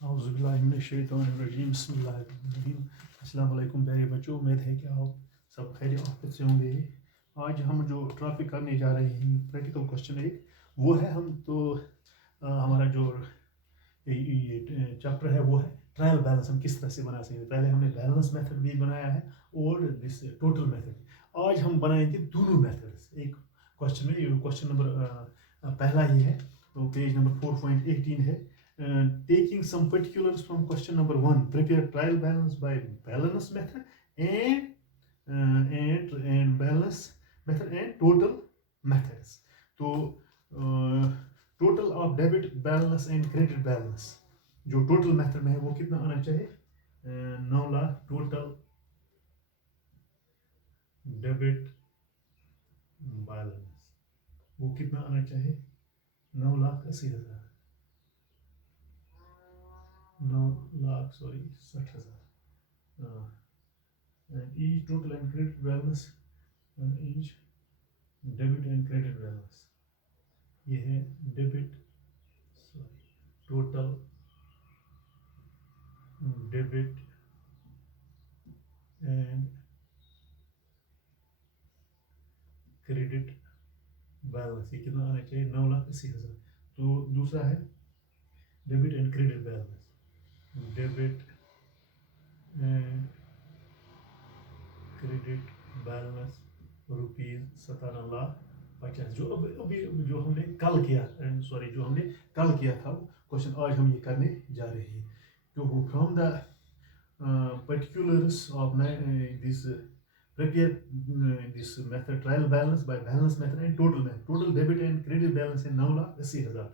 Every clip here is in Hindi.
औज़ुबिल्लाहिमिनश्शैतानिर्रजीम बिस्मिल्लाहिर्रहमानिर्रहीम। अस्सलाम वालेकुम प्यारे बच्चों, उम्मीद है कि आप सब खैर आफियत से होंगे। आज हम जो टॉपिक करने जा रहे हैं प्रैक्टिकल क्वेश्चन एक वो है हम तो हमारा जो ये चैप्टर है वो है ट्रायल बैलेंस। हम किस तरह से बना सकते हैं। पहले हमने बैलेंस मेथड भी बनाया है और दिस टोटल मेथड। आज हम बनाएंगे दोनों मेथड्स एक क्वेश्चन में। ये क्वेश्चन नंबर पहला ही है, तो पेज नंबर 4.18 है। Taking some particulars from question number 1, prepare trial balance by balance method and balance method and total methods. तो total of debit balance and credit balance जो टोटल मेथड में है वो कितना आना चाहिए? 9 लाख टोटल डेबिट बैलेंस वो कितना आना चाहिए? 9,80,000 9,60,000 and each total and credit balance and each debit and credit balance ये है debit total debit and credit balance. ये कितना आना चाहिए? 9,80,000। तो दूसरा है debit and credit balance. Debit and credit balance ₹17,50,000। जो अभी जो हमने कल किया जो हमने कल किया था क्वेश्चन, आज हम ये करने जा रहे हैं। तो from the particulars of this prepare this method trial balance by balance method and total method. Total debit and credit balance है 9,80,000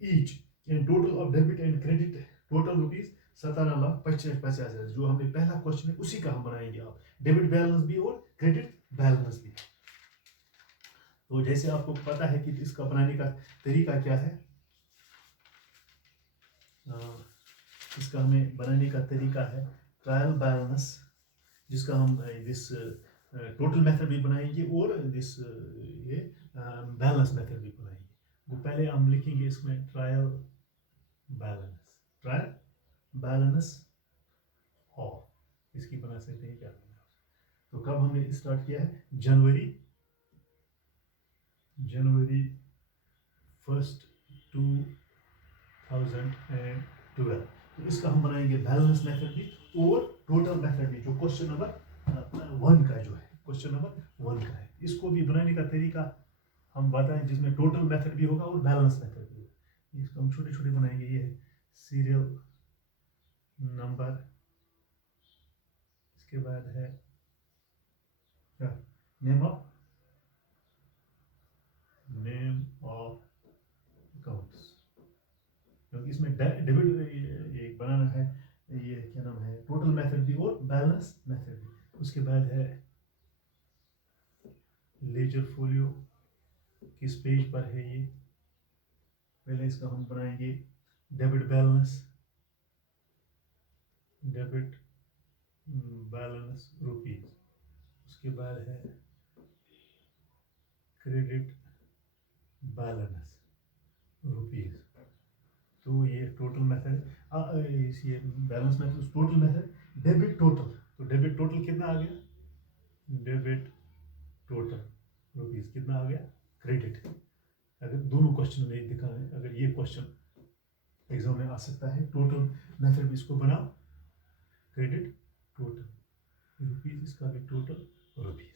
each and total of debit and credit total rupees 17,50,000। जो हमने पहला क्वेश्चन है उसी का हम बनाएंगे। आप डेबिट बैलेंस भी और क्रेडिट बैलेंस भी। तो जैसे आपको पता है कि इसका बनाने का तरीका क्या है, इसका हमें बनाने का तरीका है ट्रायल बैलेंस, जिसका हम दिस टोटल मेथड भी बनाएंगे और दिस ये बैलेंस मेथड भी बनाएंगे। वो पहले हम लिखेंगे इसमें ट्रायल बैलेंस और इसकी बना सकते हैं क्या। तो कब हमने स्टार्ट किया है? जनवरी 1st 2012। तो इसका हम बनाएंगे बैलेंस मेथड भी और टोटल मेथड भी, जो क्वेश्चन नंबर 1 का जो है, क्वेश्चन नंबर 1 का है। इसको भी बनाने का तरीका हम बताएं, जिसमें टोटल मेथड भी होगा और बैलेंस मेथड भी होगा। इसको हम छोटे छोटे बनाएंगे। ये है सीरियल नंबर, इसके बाद है क्या? Name of accounts. क्योंकि इसमें डेबिट ये बनाना है, ये क्या नाम है, टोटल मेथड भी और बैलेंस मेथड भी। उसके बाद है लेजर फोलियो, किस पेज पर है ये? पहले इसका हम बनाएंगे डेबिट बैलेंस रुपीज। उसके बाद है क्रेडिट बैलेंस रुपीज। तो ये टोटल मेथड, ये balance method, total method debit total. तो डेबिट टोटल कितना आ गया? डेबिट टोटल रुपीज कितना आ गया? क्रेडिट। अगर दोनों क्वेश्चन में दिखाएं, अगर ये क्वेश्चन एग्जाम में आ सकता है, टोटल मेथड भी इसको बनाओ, क्रेडिट टोटल रुपीज, इसका भी टोटल रुपीज।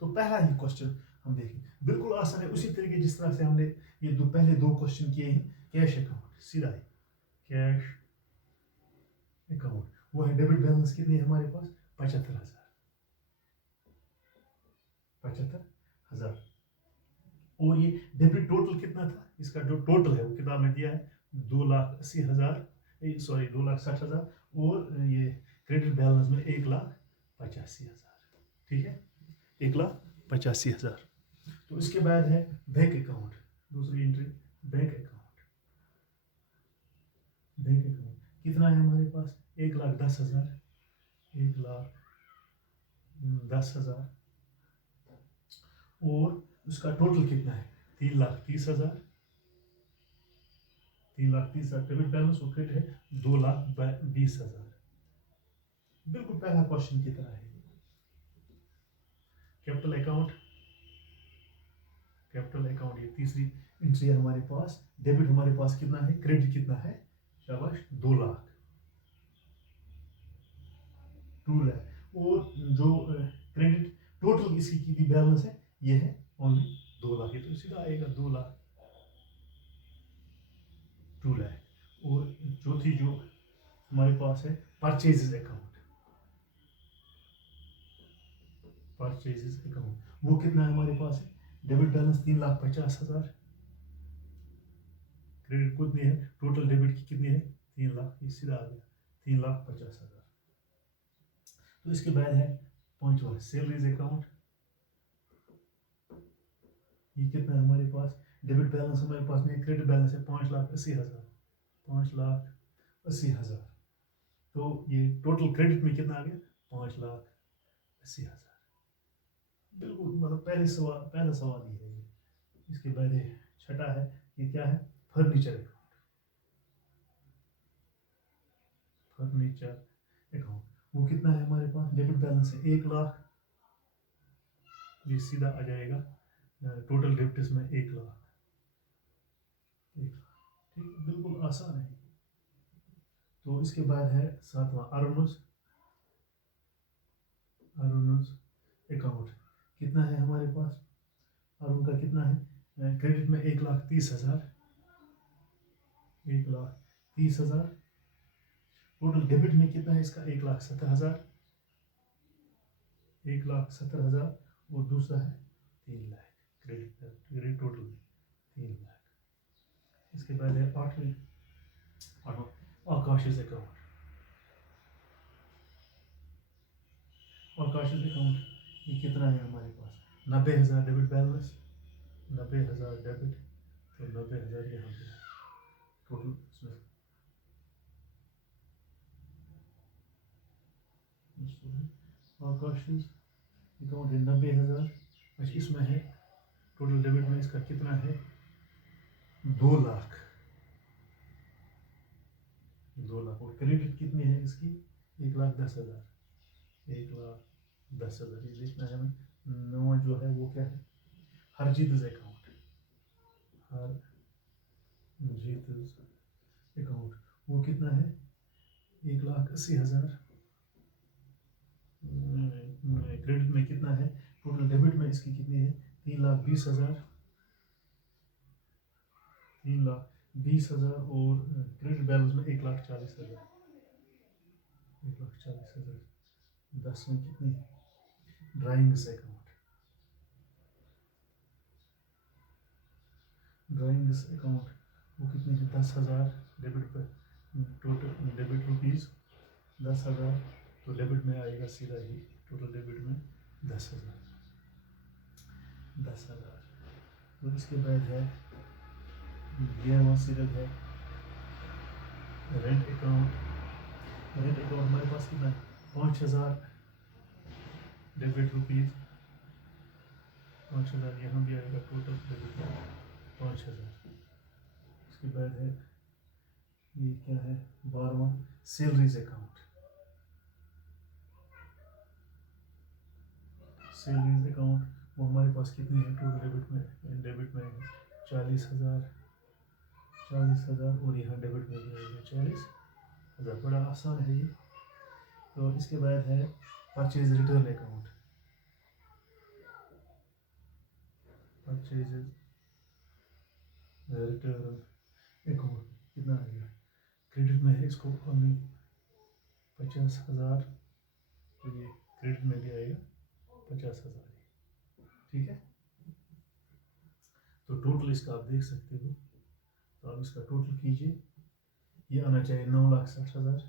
तो पहला ही क्वेश्चन हम देखें, बिल्कुल आसान है, उसी तरीके जिस तरह से हमने ये पहले दो क्वेश्चन किए हैं। कैश अकाउंट सीधा है, कैश अकाउंट वो है। डेबिट बैलेंस कितने हमारे पास? 75,000। और ये डेबिट टोटल कितना था? इसका जो टोटल है वो किताब में दिया है 2,80,000, सॉरी 2,60,000। और ये क्रेडिट बैलेंस में 1,85,000। ठीक है, 1,85,000। तो इसके बाद है बैंक अकाउंट, दूसरी entry bank account. Bank account कितना है हमारे पास? 1,10,000, 1,10,000। और उसका टोटल कितना है? 3,30,000, 3,30,000 डेबिट बैलेंस और क्रेडिट है 2,20,000। बिल्कुल पहला क्वेश्चन की तरह है। कैपिटल अकाउंट, कैपिटल अकाउंट ये तीसरी एंट्री है हमारे पास। डेबिट हमारे पास कितना है, क्रेडिट कितना है, शाबाश 2 लाख, 2 लाख। और जो क्रेडिट टोटल इसकी कितनी बैलेंस है, ये है ओनली 2 लाख। ये तो सीधा आएगा 2 लाख, 2 लाख। और चौथी जो हमारे पास है परचेजेस अकाउंट, परचेजेस अकाउंट वो कितना है हमारे पास है, डेबिट बैलेंस 3,50,000, क्रेडिट कितनी है, टोटल डेबिट की कितनी है 3 लाख, ये सीधा आ गया 3,50,000। तो इसके बाद है पांचवा सैलरीज अकाउंट। ये कितना है हमारे पास, डेबिट बैलेंस हमारे पास में, क्रेडिट बैलेंस है 5,80,000, 5,80,000। तो ये टोटल क्रेडिट में कितना आ गया 5,80,000। बिल्कुल मतलब पहला सवाल ये है। इसके बाद छठा है, ये क्या है, फर्नीचर अकाउंट, फर्नीचर अकाउंट वो कितना है हमारे पास, डेबिट बैलेंस है 1 लाख, ये सीधा आ जाएगा टोटल डेबिट्स में 1 लाख, 1 लाख। ठीक, बिल्कुल आसान है। तो इसके बाद है सातवां अरुणस, अरुणस अकाउंट कितना है हमारे पास, अरुण का कितना है, क्रेडिट में 1,30,000, 1,30,000। टोटल डेबिट में कितना है इसका 1,70,000, 1,70,000। और दूसरा है 3 लाख, क्रेडिट टोटल में 3 लाख। इसके बाद है आठवीं आकाशीज अकाउंट, आकाशीज अकाउंट ये कितना है हमारे पास, 90,000 डेबिट बैलेंस, 90,000 डेबिट, तो 90,000 यहाँ पे टोटल इसमें आकाशीज अकाउंट है 90,000। अच्छा इसमें है टोटल डेबिट में इसका कितना है 2 लाख, 2 लाख। और क्रेडिट कितनी है इसकी 1,10,000, 1,10,000। ये देखना है हमें। नवा जो है वो क्या है, हरजीत अकाउंट, हरजीत अकाउंट वो कितना है 1,80,000। क्रेडिट में कितना है, टोटल डेबिट में इसकी कितनी है 3,20,000, 3,20,000। और क्रेडिट बैलेंस में 1,40,000, 1,40,000। 10 में कितनी है, ड्राइंग्स अकाउंट, ड्राइंग्स अकाउंट वो कितनी है 10,000 डेबिट पर, टोटल डेबिट रुपीज़ 10,000। तो डेबिट में आएगा सीधा ही टोटल डेबिट में 10,000, 10,000। और इसके बाद है 11वां सीरियल है रेंट अकाउंट। रेंट अकाउंट हमारे पास कितना है 5,000 डेबिट रुपीज़, 5,000 यहाँ भी आएगा टोटल डेबिट में 5,000। इसके बाद है ये क्या है 12वां सैलरीज अकाउंट, सैलरीज अकाउंट वो हमारे पास कितनी है टोटल डेबिट में है 40,000, 40,000। और यहाँ डेबिट में भी आएगा 40,000। बड़ा आसान है ये। तो इसके बाद है purchase return account, purchase return account कितना आएगा, क्रेडिट में है इसको ओनली 50,000, तो ये क्रेडिट में भी आएगा 50,000। ठीक है, तो टोटल इसका आप देख सकते हो। तो आप इसका टोटल कीजिए, ये आना चाहिए 9,60,000,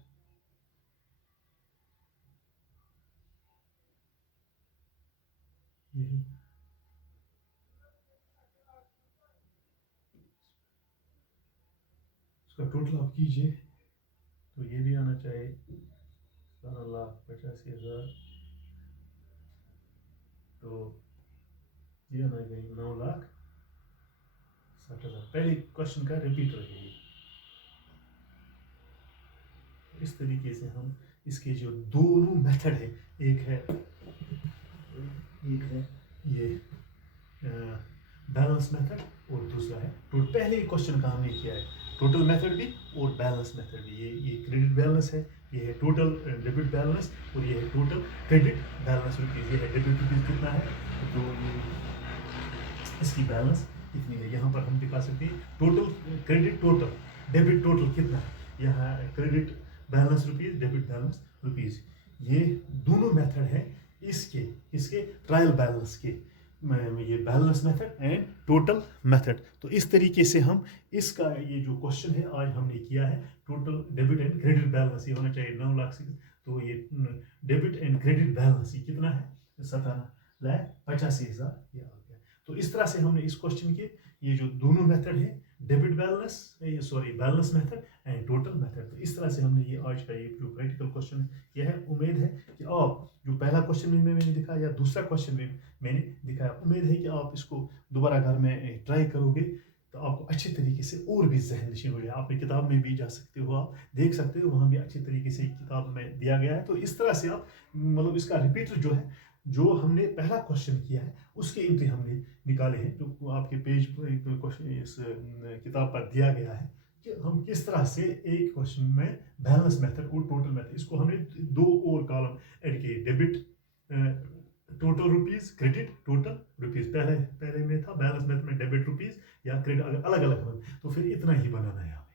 ये है इसका टोटल आप कीजिए, तो ये भी आना चाहिए 17,85,000। तो ये आना चाहिए 9,60,000। पहले क्वेश्चन का रिपीट रहिए। इस तरीके से हम इसके जो दोनों मेथड है, एक है ये बैलेंस मेथड और दूसरा है पहले ही क्वेश्चन का हमने किया है टोटल मेथड भी और बैलेंस मेथड भी। ये क्रेडिट बैलेंस है, ये है टोटल डेबिट बैलेंस और ये है टोटल क्रेडिट बैलेंस रुपीज़। ये है डेबिट रुपीज़ कितना है, तो ये इसकी बैलेंस कितनी है यहाँ पर हम दिखा सकते हैं। Total credit total debit total कितना है, यहाँ credit balance rupees debit balance rupees. ये दोनों मेथड है इसके ट्रायल बैलेंस के, ये balance method and total method. तो इस तरीके से हम इसका ये जो क्वेश्चन है आज हमने किया है total debit and credit balance. ये होना चाहिए 9 लाख से, तो ये डेबिट एंड क्रेडिट बैलेंस ये कितना है 17,85,000 ये आ गया। तो इस तरह से हमने इस क्वेश्चन के ये जो दोनों मेथड है debit balance balance method and total method, तो इस तरह से हमने ये आज का ये जो प्रैक्टिकल क्वेश्चन यह है। उम्मीद है कि आप जो पहला क्वेश्चन में मैंने दिखाया या दूसरा क्वेश्चन में मैंने दिखाया, उम्मीद है कि आप इसको दोबारा घर में ट्राई करोगे तो आपको अच्छी तरीके से और भी जहन नशीन हो जाए। आप किताब में भी जा सकते हो, आप देख सकते हो, वहाँ भी अच्छी तरीके से किताब में दिया गया है। तो इस तरह से आप मतलब इसका रिपीटर जो है, जो हमने पहला क्वेश्चन किया है उसके एंट्री हमने निकाले हैं, जो आपके पेज क्वेश्चन इस किताब पर दिया गया है कि हम किस तरह से एक क्वेश्चन में बैलेंस मेथड और टोटल मेथड, इसको हमने 2 और कॉलम ऐड किए, debit total rupees credit total rupees. पहले में था बैलेंस मेथड में डेबिट रुपीज़ या क्रेडिट, अगर अलग अलग हो तो फिर इतना ही बनाना है हमें।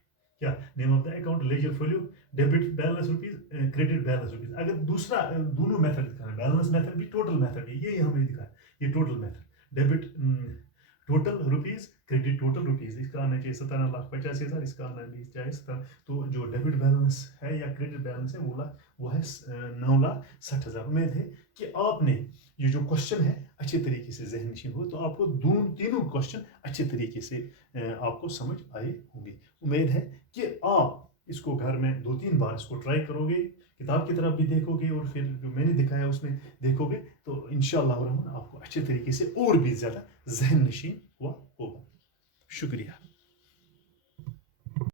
क्या name of the account, ledger folio, debit balance rupees credit balance rupees. अगर दूसरा दोनों मेथड दिखाना है, बैलेंस मेथड भी टोटल मेथड भी, ये हमने दिखाया, ये total method debit total rupees credit total rupees, इसका आना चाहिए 17,85,000, इसका आना भी चाहिए 17। तो जो डेबिट बैलेंस है या क्रेडिट बैलेंस है वो है 9,60,000। उम्मीद है कि आपने ये जो क्वेश्चन है अच्छे तरीके से जहन नशीन हो, तो आपको तीनों क्वेश्चन अच्छे तरीके से आपको समझ आए होंगे। उम्मीद है कि आप इसको घर में 2-3 बार इसको ट्राई करोगे, किताब की तरफ भी देखोगे और फिर जो मैंने दिखाया उसमें देखोगे, तो इंशाअल्लाह रहमान आपको अच्छे तरीके से और भी ज़्यादा जहन नशीन हुआ होगा। शुक्रिया।